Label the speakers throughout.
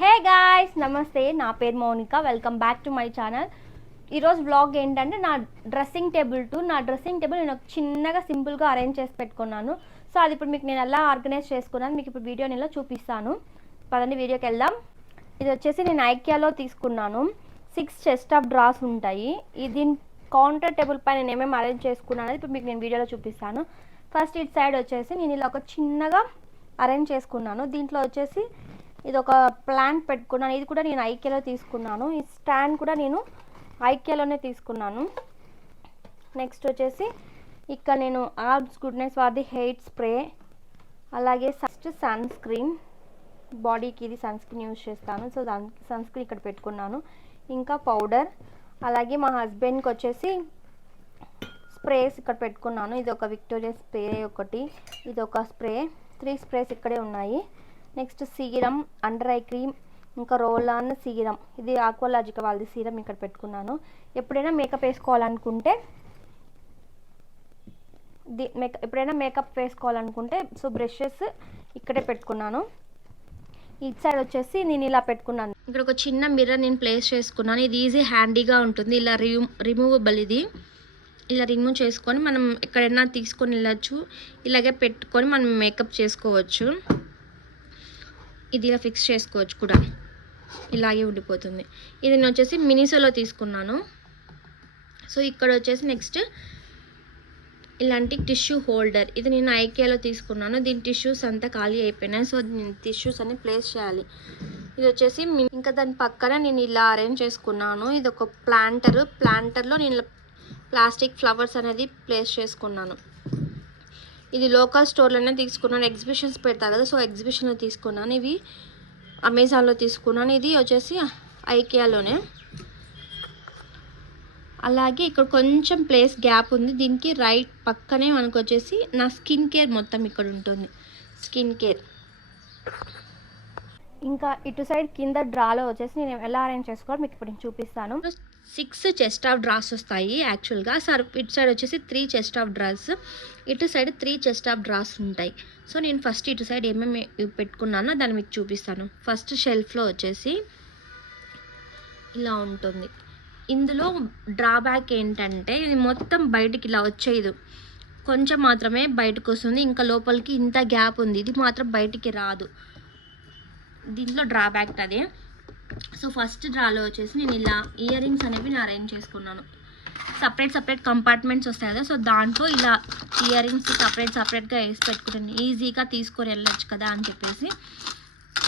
Speaker 1: Hey guys నమస్తే. నా పేరు Mounika. Welcome back to my channel ఈరోజు బ్లాగ్ ఏంటంటే నా డ్రెస్సింగ్ టేబుల్ టు నా డ్రెస్సింగ్ టేబుల్ నేను ఒక చిన్నగా సింపుల్గా అరేంజ్ చేసి పెట్టుకున్నాను. సో అది ఇప్పుడు మీకు నేను ఎలా ఆర్గనైజ్ చేసుకున్నాను మీకు ఇప్పుడు వీడియో నేను చూపిస్తాను. పదండి వీడియోకి వెళ్దాం. ఇది వచ్చేసి నేను ఐక్యాలో తీసుకున్నాను. సిక్స్ చెస్ట్ ఆఫ్ డ్రాస్ ఉంటాయి. ఇది కౌంటర్ టేబుల్ పైన నేను ఏమేమి అరేంజ్ చేసుకున్నాను ఇప్పుడు మీకు నేను వీడియోలో చూపిస్తాను. ఫస్ట్ ఇటు సైడ్ వచ్చేసి నేను ఇలా ఒక చిన్నగా అరేంజ్ చేసుకున్నాను. దీంట్లో వచ్చేసి ఇది ఒక ప్లాంట్ పెట్టుకున్నాను. ఇది కూడా నేను ఐకేలో తీసుకున్నాను. ఈ స్టాండ్ కూడా నేను ఐకేలోనే తీసుకున్నాను. నెక్స్ట్ వచ్చేసి ఇక్కడ నేను ఆర్బ్స్ గుడ్నెస్ వారిది హెయిట్ స్ప్రే. అలాగే ఫస్ట్ సన్ స్క్రీన్. బాడీకి ఇది సన్ స్క్రీన్ యూజ్ చేస్తాను. సో దాని సన్ స్క్రీన్ ఇక్కడ పెట్టుకున్నాను. ఇంకా పౌడర్. అలాగే మా హస్బెండ్కి వచ్చేసి స్ప్రేస్ ఇక్కడ పెట్టుకున్నాను. ఇది ఒక విక్టోరియా స్ప్రే ఒకటి. ఇది ఒక స్ప్రే. త్రీ స్ప్రేస్ ఇక్కడే ఉన్నాయి. Next serum under eye cream ఇంకా రోల్ ఆన్ సీరం. ఇది ఆక్వలాజిక వాళ్ళది సీరం ఇక్కడ పెట్టుకున్నాను. ఎప్పుడైనా మేకప్ వేసుకోవాలనుకుంటే ది మేక ఎప్పుడైనా మేకప్ వేసుకోవాలనుకుంటే సో బ్రషెస్ ఇక్కడే పెట్టుకున్నాను. ఇటు సైడ్ వచ్చేసి నేను ఇలా పెట్టుకున్నాను. ఇక్కడ ఒక చిన్న మిర్రర్ నేను ప్లేస్ చేసుకున్నాను. ఇది ఈజీ హ్యాండీగా ఉంటుంది. ఇలా రిమూ రిమూవబుల్ ఇది. ఇలా రిమూవ్ చేసుకొని మనం ఎక్కడైనా తీసుకొని వెళ్ళచ్చు. ఇలాగే పెట్టుకొని మనం మేకప్ చేసుకోవచ్చు. ఇది ఇలా ఫిక్స్ చేసుకోవచ్చు కూడా. ఇలాగే ఉండిపోతుంది. ఇది నేను వచ్చేసి మినిసోలో తీసుకున్నాను. సో ఇక్కడ వచ్చేసి నెక్స్ట్ ఇలాంటి టిష్యూ హోల్డర్. ఇది నేను ఐకేలో తీసుకున్నాను. దీని టిష్యూస్ అంతా ఖాళీ అయిపోయినాయి. సో దీని టిష్యూస్ అన్ని ప్లేస్ చేయాలి. ఇది వచ్చేసి ఇంకా దాని పక్కన నేను ఇలా అరేంజ్ చేసుకున్నాను. ఇది ఒక ప్లాంటర్. ప్లాంటర్లో నేను ప్లాస్టిక్ ఫ్లవర్స్ అనేది ప్లేస్ చేసుకున్నాను. ఇది లోకల్ స్టోర్లోనే తీసుకున్నాను. ఎగ్జిబిషన్స్ పెడతారు కదా సో ఎగ్జిబిషన్లో తీసుకున్నాను. ఇవి అమెజాన్లో తీసుకున్నాను. ఇది వచ్చేసి ఐకియాలోనే. అలాగే ఇక్కడ కొంచెం ప్లేస్ గ్యాప్ ఉంది. దీనికి రైట్ పక్కనే మనకు వచ్చేసి నా స్కిన్ కేర్ మొత్తం ఇక్కడ ఉంటుంది. Skin care. ఇంకా ఇటు సైడ్ కింద డ్రాలో వచ్చేసి నేను ఎలా అరేంజ్ చేసుకోవాలి మీకు ఇప్పుడు నేను చూపిస్తాను. సిక్స్ చెస్ట్ ఆఫ్ డ్రాస్ వస్తాయి యాక్చువల్గా. సార్ ఇటు సైడ్ వచ్చేసి త్రీ చెస్ట్ ఆఫ్ డ్రాస్ ఇటు side three chest of drawers ఉంటాయి. సో నేను ఫస్ట్ ఇటు సైడ్ ఏమేమి పెట్టుకున్నానో దాన్ని మీకు చూపిస్తాను. ఫస్ట్ షెల్ఫ్లో వచ్చేసి ఇలా ఉంటుంది. ఇందులో డ్రాబ్యాక్ ఏంటంటే ఇది మొత్తం బయటికి ఇలా వచ్చేది కొంచెం మాత్రమే బయటకు వస్తుంది. ఇంకా లోపలికి ఇంత గ్యాప్ ఉంది. ఇది మాత్రం బయటికి రాదు. దీంట్లో డ్రాబ్యాక్ అదే. సో ఫస్ట్ డ్రాలో వచ్చేసి నేను ఇలా ఇయర్ రింగ్స్ అనేవి నేను అరేంజ్ చేసుకున్నాను. సపరేట్ సపరేట్ కంపార్ట్మెంట్స్ వస్తాయి కదా సో దాంట్లో ఇలా ఇయర్ రింగ్స్ సపరేట్ సపరేట్గా వేసి పెట్టుకున్నాను ఈజీగా తీసుకొని వెళ్ళొచ్చు కదా అని చెప్పేసి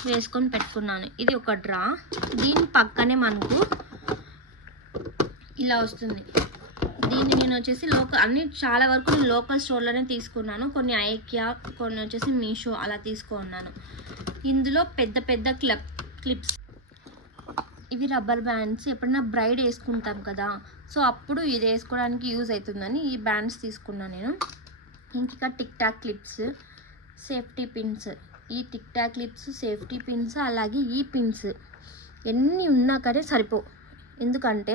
Speaker 1: వేసుకొని పెట్టుకున్నాను. ఇది ఒక డ్రా. దీని పక్కనే మనకు ఇలా వస్తుంది. దీన్ని నేను వచ్చేసి లోకల్ అన్ని చాలా వరకు నేను లోకల్ స్టోర్లోనే తీసుకున్నాను. కొన్ని ఐక్యా కొన్ని వచ్చేసి మీషో అలా తీసుకున్నాను. ఇందులో పెద్ద పెద్ద క్లబ్ క్లిప్స్ ఇవి రబ్బర్ బ్యాండ్స్ ఎప్పుడైనా బ్రైడ్ వేసుకుంటాం కదా. సో అప్పుడు ఇది వేసుకోవడానికి యూజ్ అవుతుందని ఈ బ్యాండ్స్ తీసుకున్నాను నేను. ఇంకా tic tac clips safety pins. ఈ tic tac clips safety pins అలాగే ఈ పిన్స్. ఎన్ని ఉన్నా కానీ సరిపో ఎందుకంటే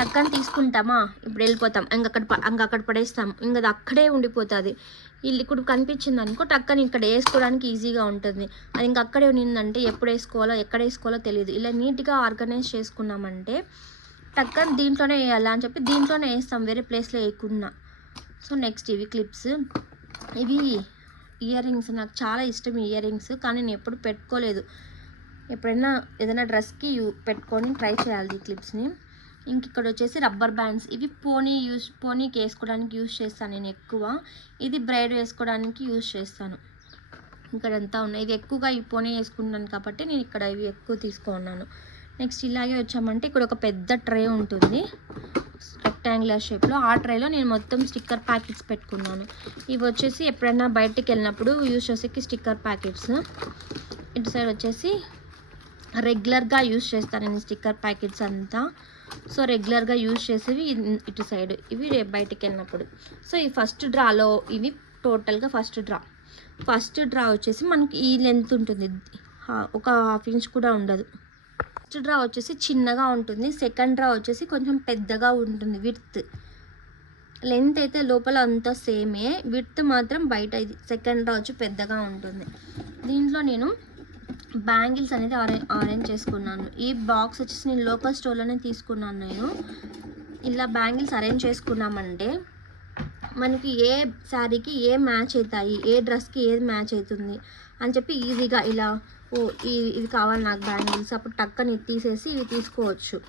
Speaker 1: టక్కని తీసుకుంటామా? ఇప్పుడు వెళ్ళిపోతాం. ఇంకక్కడ ప- ఇంకక్కడ పడేస్తాం. ఇంకా అది అక్కడే ఉండిపోతుంది. వీళ్ళు ఇప్పుడు కనిపించింది అనుకో టక్కని ఇక్కడ వేసుకోవడానికి ఈజీగా ఉంటుంది. అది ఇంక అక్కడే ఉన్నిందంటే ఎప్పుడు వేసుకోవాలో ఎక్కడ వేసుకోవాలో తెలియదు. ఇలా నీట్గా ఆర్గనైజ్ చేసుకున్నామంటే టక్కని దీంట్లోనే వేయాలి అని చెప్పి దీంట్లోనే వేస్తాం. వేరే ప్లేస్లో వేయకుండా. సో నెక్స్ట్ ఇవి క్లిప్స్. ఇవి ఇయర్ రింగ్స్ నాకు చాలా ఇష్టం ఇయర్ రింగ్స్ కానీ నేను ఎప్పుడు పెట్టుకోలేదు. ఎప్పుడైనా ఏదైనా డ్రెస్కి పెట్టుకొని ట్రై చేయాలి ఈ క్లిప్స్ని. ఇంక ఇక్కడ వచ్చేసి రబ్బర్ బ్యాండ్స్. ఇవి పోనీ యూస్ పోనీకి వేసుకోవడానికి యూస్ చేస్తాను నేను ఎక్కువ. ఇది బ్రైడ్ వేసుకోవడానికి యూస్ చేస్తాను. ఇక్కడంతా ఉన్నాయి. ఇది ఎక్కువగా ఈ పోనీ వేసుకుంటున్నాను కాబట్టి నేను ఇక్కడ ఇవి ఎక్కువ తీసుకున్నాను. నెక్స్ట్ ఇలాగే వచ్చామంటే ఇక్కడ ఒక పెద్ద ట్రే ఉంటుంది. రెక్టాంగులర్ షేప్లో. ఆ ట్రేలో నేను మొత్తం స్టిక్కర్ ప్యాకెట్స్ పెట్టుకున్నాను. ఇవి వచ్చేసి ఎప్పుడైనా బయటికి వెళ్ళినప్పుడు యూస్ చేసేకి స్టిక్కర్ ప్యాకెట్స్. ఇటు సైడ్ వచ్చేసి రెగ్యులర్గా యూస్ చేస్తాను నేను స్టిక్కర్ ప్యాకెట్స్ అంతా. సో రెగ్యులర్గా యూజ్ చేసేవి ఇటు సైడ్ ఇవి రేపు బయటికి వెళ్ళినప్పుడు సో ఈ ఫస్ట్ డ్రాలో ఇవి టోటల్గా ఫస్ట్ డ్రా. ఫస్ట్ డ్రా వచ్చేసి మనకి ఈ లెంత్ ఉంటుంది. ఒక హాఫ్ ఇంచ్ కూడా ఉండదు. ఫస్ట్ డ్రా వచ్చేసి చిన్నగా ఉంటుంది. సెకండ్ డ్రా వచ్చేసి కొంచెం పెద్దగా ఉంటుంది. విడ్త్. లెంత్ అయితే లోపల అంతా సేమే. విడ్త్ మాత్రం బయట ఇది సెకండ్ డ్రా వచ్చి పెద్దగా ఉంటుంది. దీంట్లో నేను బ్యాంగిల్స్ అనేది ఆరెంజ్ ఆరెంజ్ చేసుకున్నాను. ఈ బాక్స్ వచ్చేసి నేను లోకల్ స్టోర్లోనే తీసుకున్నాను నేను. ఇలా బ్యాంగిల్స్ అరేంజ్ చేసుకున్నామంటే మనకి ఏ శారీకి ఏ మ్యాచ్ అవుతాయి ఏ డ్రెస్కి ఏది మ్యాచ్ అవుతుంది అని చెప్పి ఈజీగా ఇలా ఓ ఈ ఇది కావాలి నాకు బ్యాంగిల్స్ అప్పుడు టక్కని తీసేసి ఇవి తీసుకోవచ్చు.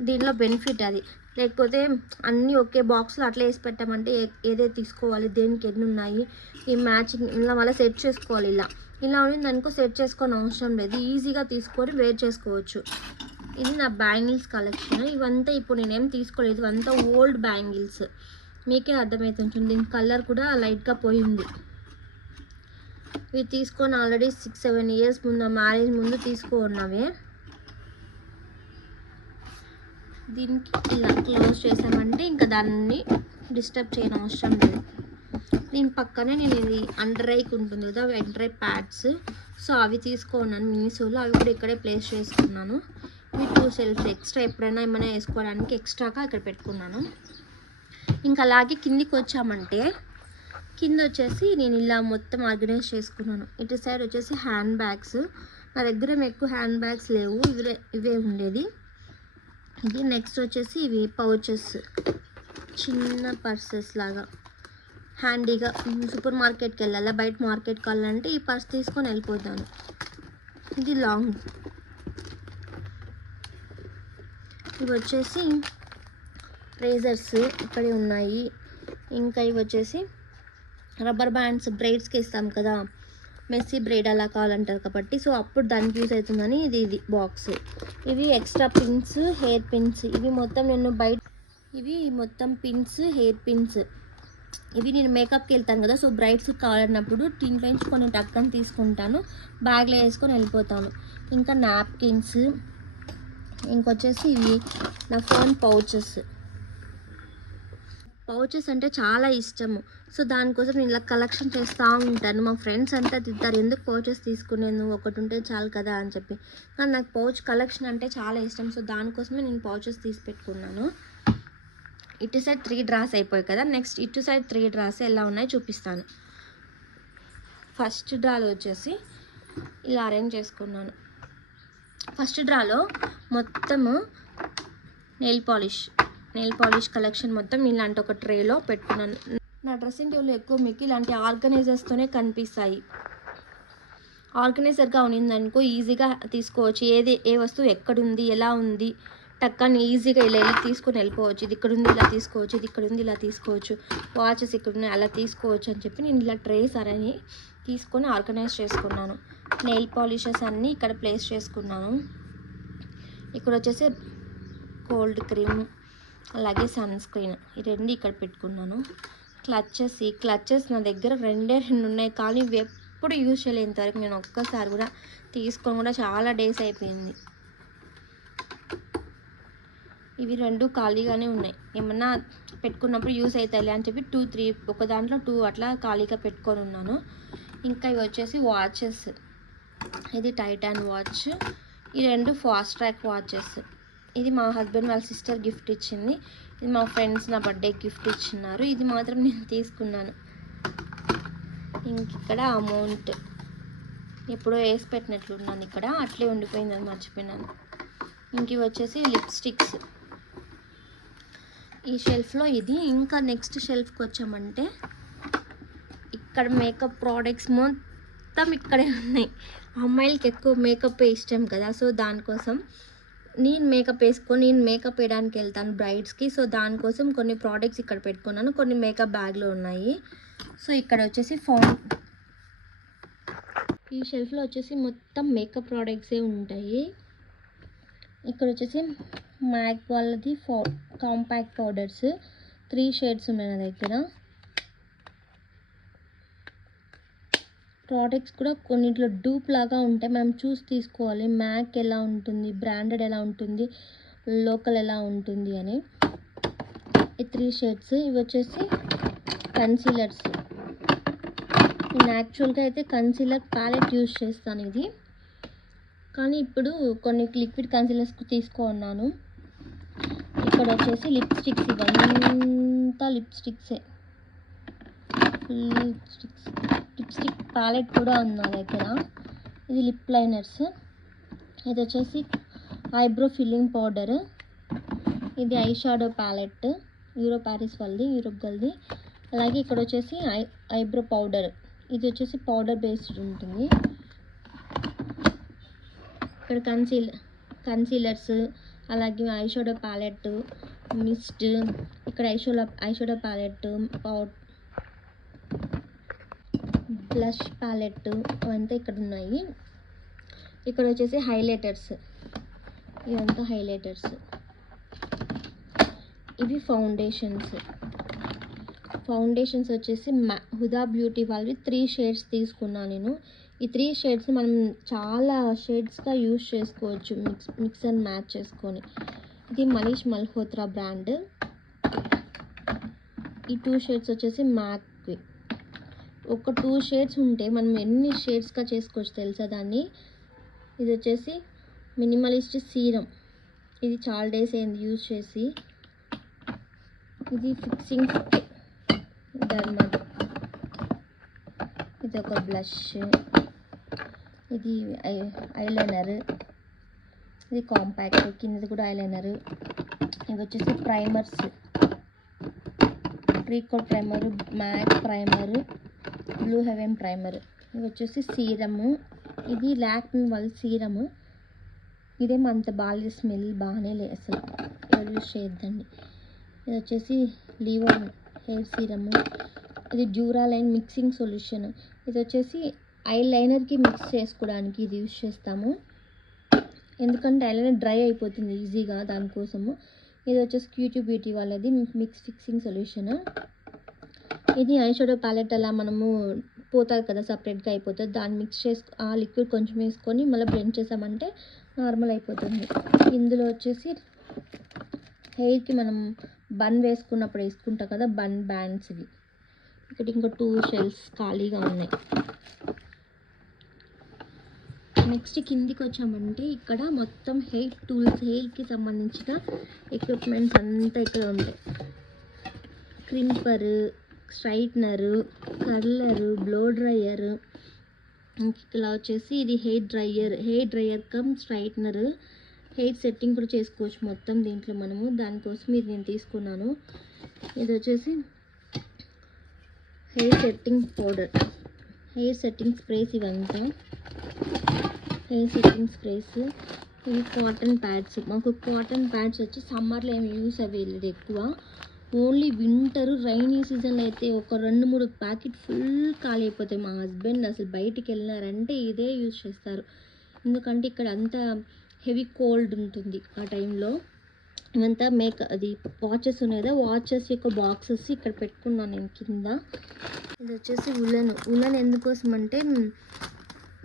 Speaker 1: దీనిలో బెనిఫిట్ అది. లేకపోతే అన్నీ ఒకే బాక్స్లో అట్లా వేసి పెట్టామంటే ఏ- ఏదైతే తీసుకోవాలి దేనికి ఎన్ని ఉన్నాయి ఈ మ్యాచింగ్ ఇలా మళ్ళీ సెట్ చేసుకోవాలి ఇలా. ఇలా ఉంది అనుకో సెట్ చేసుకోని అవసరం లేదు. ఈజీగా తీసుకొని వేర్ చేసుకోవచ్చు. ఇది నా బ్యాంగిల్స్ కలెక్షన్. ఇవంతా ఇప్పుడు నేనేం తీసుకోలేదు. ఇవంతా ఓల్డ్ బ్యాంగిల్స్. మీకే అర్థమవుతుంది దీని కలర్ కూడా లైట్గా పోయింది. ఇవి తీసుకొని ఆల్రెడీ సిక్స్ సెవెన్ ఇయర్స్ ముందు మ్యారేజ్ ముందు తీసుకున్నవే దీనికి ఇలా క్లోజ్ చేసామంటే ఇంకా దాన్ని డిస్టర్బ్ చేయని అవసరం లేదు. దీని పక్కనే నేను ఇది అండర్ ఐకి ఉంటుంది కదా అండర్ ఐ ప్యాడ్స్ సో అవి తీసుకున్నాను మీషోలో. అవి కూడా ఇక్కడే ప్లేస్ చేసుకున్నాను. ఇవి టూ సెల్ఫ్ ఎక్స్ట్రా ఎప్పుడైనా ఏమైనా వేసుకోవడానికి ఎక్స్ట్రాగా ఇక్కడ పెట్టుకున్నాను. ఇంకా అలాగే కిందికి వచ్చామంటే కింద వచ్చేసి నేను ఇలా మొత్తం ఆర్గనైజ్ చేసుకున్నాను. ఇటు సైడ్ వచ్చేసి హ్యాండ్ బ్యాగ్స్ నా దగ్గర ఎక్కువ హ్యాండ్ బ్యాగ్స్ లేవు. ఇవే ఇవే ఉండేది. ఇది నెక్స్ట్ వచ్చేసి ఇవి పౌచెస్ చిన్న పర్సెస్ లాగా. హ్యాండీగా సూపర్ మార్కెట్కి వెళ్ళాలా బయట మార్కెట్కి వెళ్ళాలంటే ఈ పర్స్ తీసుకొని వెళ్ళిపోతాను. ఇది లాంగ్ ఇవి వచ్చేసి రేజర్స్ ఇక్కడే ఉన్నాయి. ఇంకా ఇవి వచ్చేసి రబ్బర్ బ్యాండ్స్ బ్రైడ్స్కి ఇస్తాం కదా. మెస్సీ బ్రైడ్ అలా కావాలంటారు కాబట్టి. సో అప్పుడు దానికి యూస్ అవుతుందని ఇది ఇది బాక్స్ ఇవి ఎక్స్ట్రా పిన్స్ హెయిర్ పిన్స్ ఇవి మొత్తం నేను బయట ఇవి మొత్తం పిన్స్ హెయిర్ పిన్స్ ఇవి నేను మేకప్కి వెళ్తాను కదా సో బ్రైడ్స్ కావాలన్నప్పుడు దీంట్లోంచి కొన్ని టక్కని తీసుకుంటాను బ్యాగ్లో వేసుకొని వెళ్ళిపోతాను. ఇంకా నాప్కిన్స్ ఇంకొచ్చేసి ఇవి నా ఫోన్ పౌచెస్. పౌచెస్ అంటే చాలా ఇష్టము. సో దానికోసం నేను ఇలా కలెక్షన్ చేస్తూ ఉంటాను. మా ఫ్రెండ్స్ అంతా తింటారు ఎందుకు పౌచెస్ తీసుకునేను ఒకటి ఉంటే చాలు కదా అని చెప్పి. కానీ నాకు పౌచ్ కలెక్షన్ అంటే చాలా ఇష్టం. సో దానికోసమే నేను పౌచెస్ తీసి పెట్టుకున్నాను. ఇటు సైడ్ త్రీ డ్రాస్ అయిపోయాయి కదా. నెక్స్ట్ ఇటు సైడ్ త్రీ డ్రాస్ ఎలా ఉన్నాయో చూపిస్తాను. ఫస్ట్ డ్రాలో వచ్చేసి ఇలా అరేంజ్ చేసుకున్నాను. ఫస్ట్ డ్రాలో మొత్తము nail polish nail polish collection మొత్తం ఇలాంటి ఒక ట్రేలో పెట్టుకున్నాను. నా డ్రెస్సింగ్ టేబుల్ ఎక్కువ మీకు ఇలాంటి ఆర్గనైజర్స్తోనే కనిపిస్తాయి. ఆర్గనైజర్గా ఉన్నిందనుకో ఈజీగా తీసుకోవచ్చు. ఏది ఏ వస్తువు ఎక్కడుంది ఎలా ఉంది టక్కని ఈజీగా ఇలా వెళ్ళి తీసుకొని వెళ్ళిపోవచ్చు. ఇది ఇక్కడ ఉంది ఇలా తీసుకోవచ్చు ఇది ఇక్కడ ఉంది ఇలా తీసుకోవచ్చు. వాచెస్ ఇక్కడ ఉన్నాయి అలా తీసుకోవచ్చు అని చెప్పి నేను ఇలా ట్రేస్ అని తీసుకొని ఆర్గనైజ్ చేసుకున్నాను. నెయిల్ పాలిషెస్ అన్నీ ఇక్కడ ప్లేస్ చేసుకున్నాను. ఇక్కడ వచ్చేసి కోల్డ్ క్రీమ్ అలాగే సన్ స్క్రీన్ ఈ రెండు ఇక్కడ పెట్టుకున్నాను. క్లచ్చెస్ ఈ క్లచ్చెస్ నా దగ్గర రెండే రెండు ఉన్నాయి కానీ ఎప్పుడు యూజ్ చేయలేదు ఇంతవరకు నేను ఒక్కసారి కూడా తీసుకొని కూడా చాలా డేస్ అయిపోయింది. ఇవి రెండు ఖాళీగానే ఉన్నాయి. ఏమన్నా పెట్టుకున్నప్పుడు యూస్ అవుతాయి అని చెప్పి టూ త్రీ ఒక దాంట్లో టూ అట్లా ఖాళీగా పెట్టుకొని ఉన్నాను. ఇంకా ఇవి వచ్చేసి వాచెస్. ఇది టైటాన్ వాచ్. ఈ రెండు ఫాస్ట్ ట్రాక్ వాచెస్. ఇది మా హస్బెండ్ వాళ్ళ సిస్టర్ గిఫ్ట్ ఇచ్చింది. ఇది మా ఫ్రెండ్స్ నా బర్త్డే గిఫ్ట్ ఇచ్చినారు ఇది మాత్రం నేను తీసుకున్నాను. ఇంక ఇక్కడ అమౌంట్. ఎప్పుడో వేసి పెట్టినట్లున్నాను ఇక్కడ. అట్లే ఉండిపోయిందని మర్చిపోయినాను. ఇంక వచ్చేసి లిప్స్టిక్స్. ఈ షెల్ఫ్లో ఇది. ఇంకా నెక్స్ట్ షెల్ఫ్కి వచ్చామంటే ఇక్కడ మేకప్ ప్రోడక్ట్స్ మొత్తం ఇక్కడే ఉన్నాయి. అమ్మాయిలకి ఎక్కువ మేకప్ ఇష్టం కదా సో దానికోసం నేను మేకప్ వేసుకొని నేను మేకప్ వేయడానికి వెళ్తాను బ్రైడ్స్కి సో దానికోసం కొన్ని ప్రోడక్ట్స్ ఇక్కడ పెట్టుకున్నాను. కొన్ని మేకప్ బ్యాగ్లో ఉన్నాయి. సో ఇక్కడ వచ్చేసి ఫోన్ ఈ షెల్ఫ్లో వచ్చేసి మొత్తం మేకప్ ప్రోడక్ట్సే ఉంటాయి. ఇక్కడ వచ్చేసి మ్యాక్ వాళ్ళది ఫో కాంపాక్ట్ పౌడర్స్. త్రీ షేడ్స్ ఉన్నాయి నా దగ్గర. ప్రోడక్ట్స్ కూడా కొన్నిట్లో డూప్ లాగా ఉంటాయి. మనం చూసి తీసుకోవాలి. మ్యాక్ ఎలా ఉంటుంది? బ్రాండెడ్ ఎలా ఉంటుంది? లోకల్ ఎలా ఉంటుంది అని. ఈ త్రీ షేడ్స్. ఇవి వచ్చేసి కన్సీలర్స్. నేను యాక్చువల్గా అయితే కన్సీలర్ ప్యాలెట్ యూజ్ చేస్తాను ఇది. కానీ ఇప్పుడు కొన్ని లిక్విడ్ కన్సీలర్స్ తీసుకున్నాను ఇక్కడ వచ్చేసి లిప్స్టిక్స్ ఇవంతా లిప్స్టిక్సే. లిప్స్టిక్స్. లిప్స్టిక్ ప్యాలెట్ కూడా ఉంది నా దగ్గర. ఇది లిప్ లైనర్స్. ఇది వచ్చేసి ఐబ్రో ఫిల్లింగ్ పౌడర్. ఇది eye shadow palette. Euro Paris వాళ్ళది యూరోప్ గల్ది. అలాగే ఇక్కడ వచ్చేసి ఐ ఐబ్రో పౌడర్. ఇది వచ్చేసి పౌడర్ బేస్డ్ ఉంటుంది. ఇక్కడ కన్సీల్ కన్సీలర్స్ అలాగే ఐ షాడో ప్యాలెట్ మిస్ట్ ఇక్కడ ఐ షోలో eye shadow palette pout blush palette అవంతా ఇక్కడ ఉన్నాయి. ఇక్కడ వచ్చేసి హైలైటర్స్. ఇవంతా హైలైటర్స్. ఇవి ఫౌండేషన్స్. ఫౌండేషన్స్ వచ్చేసి మా హుదా బ్యూటీ వాళ్ళవి త్రీ షేడ్స్ తీసుకున్నాను నేను. ఈ త్రీ షేడ్స్ మనం చాలా షేడ్స్గా యూస్ చేసుకోవచ్చు. మిక్స్ మిక్స్ అండ్ మ్యాచ్ చేసుకొని. ఇది మనీష్ మల్హోత్రా బ్రాండ్. ఈ టూ షేడ్స్ వచ్చేసి మ్యాక్వి. ఒక టూ షేడ్స్ ఉంటే మనం ఎన్ని షేడ్స్గా చేసుకోవచ్చు తెలుసా దాన్ని? ఇది వచ్చేసి మినిమలిస్ట్ సీరం. ఇది చాలా డేస్ అయింది యూజ్ చేసి. ఇది ఫిక్సింగ్ ధర్మా ఇది ఒక బ్లష్. ఇది ఐ ఐలైనర్ ఇది కాంపాక్ట్ కిందది కూడా ఐలైనర్ ఇవి వచ్చేసి primers precoat primer MAC primer blue heaven primer ఇవి వచ్చేసి సీరము ఇది లాక్మి వాళ్ళ సీరము ఇదేమో అంత బాగాలేదు స్మెల్ బాగానే లేదు అసలు ఎవరు యూస్ చేయొద్దండి. ఇది వచ్చేసి లీవో హెయిర్ సీరము ఇది డ్యూరాలైన్ మిక్సింగ్ సొల్యూషన్ ఇది వచ్చేసి ఐ లైనర్కి మిక్స్ చేసుకోవడానికి ఇది యూజ్ చేస్తాము. ఎందుకంటే ఐలైనర్ డ్రై అయిపోతుంది ఈజీగా దానికోసము. ఇది వచ్చేసి క్యూటీ బ్యూటీ వాళ్ళది మిక్స్ ఫిక్సింగ్ సొల్యూషన్. ఇది ఐషాడో ప్యాలెట్ అలా మనము పోతారు కదా సపరేట్గా అయిపోతుంది దాన్ని మిక్స్ చేసుకు ఆ లిక్విడ్ కొంచెం వేసుకొని మళ్ళీ బ్లెండ్ చేసామంటే నార్మల్ అయిపోతుంది. ఇందులో వచ్చేసి హెయిర్కి మనం బన్ వేసుకున్నప్పుడు వేసుకుంటాం కదా బన్ బ్యాండ్స్ ఇవి ఇక్కడ ఇంకో టూ షెల్స్ ఖాళీగా ఉన్నాయి. నెక్స్ట్ కిందికి వచ్చామంటే ఇక్కడ మొత్తం హెయిర్ టూల్స్ హెయిర్కి సంబంధించిన ఎక్విప్మెంట్స్ అంతా ఇక్కడ ఉంటాయి. Crimper straightener curler blow dryer ఇలా వచ్చేసి ఇది hair dryer hair dryer cum straightener. Hair setting కూడా చేసుకోవచ్చు మొత్తం దీంట్లో మనము. దానికోసం ఇది నేను తీసుకున్నాను. ఇది వచ్చేసి hair setting powder. Hair setting sprays ఇవంతా. ఈ సెట్టింగ్ స్ప్రేస్. ఇవి కాటన్ ప్యాడ్స్. మాకు కాటన్ ప్యాడ్స్ వచ్చి సమ్మర్లో ఏమి యూస్ అవ్వలేదు ఎక్కువ. ఓన్లీ వింటర్ రైనీ సీజన్లో అయితే ఒక రెండు మూడు ప్యాకెట్ ఫుల్ ఖాళీ అయిపోతాయి. మా హస్బెండ్ అసలు బయటికి వెళ్ళినారంటే ఇదే యూజ్ చేస్తారు. ఎందుకంటే ఇక్కడ అంతా హెవీ కోల్డ్ ఉంటుంది ఆ టైంలో. ఇవంతా మేక్ అది వాచెస్ ఉన్నాయి వాచెస్ యొక్క బాక్సెస్ ఇక్కడ పెట్టుకున్నాను నేను కింద. ఇది వచ్చేసి ఉలన్. ఉలన్ ఎందుకోసం అంటే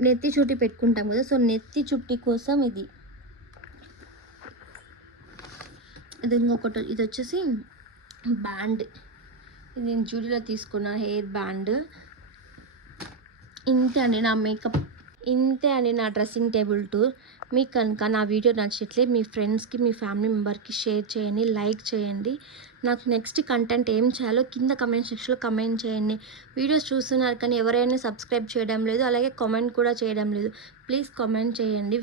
Speaker 1: నెత్తి చుట్టి పెట్టుకుంటాం కదా సో నెత్తి చుట్టి కోసం ఇది. ఇది ఇంకొకటి ఇది వచ్చేసి బ్యాండ్. ఇది నేను జూడిలో తీసుకున్న హెయిర్ బ్యాండ్. ఇంతే అండి నా మేకప్ ఇంతే అండి నా డ్రెస్సింగ్ టేబుల్ టూర్ మీకు కనుక నా వీడియో నచ్చినట్లే మీ ఫ్రెండ్స్కి మీ ఫ్యామిలీ మెంబర్కి షేర్ చేయండి లైక్ చేయండి. నాకు నెక్స్ట్ కంటెంట్ ఏం చేయాలో కింద కమెంట్ సెక్షన్లో కమెంట్ చేయండి. వీడియోస్ చూస్తున్నారు కానీ ఎవరైనా సబ్స్క్రైబ్ చేయడం లేదు అలాగే కామెంట్ కూడా చేయడం లేదు. ప్లీజ్ కామెంట్ చేయండి.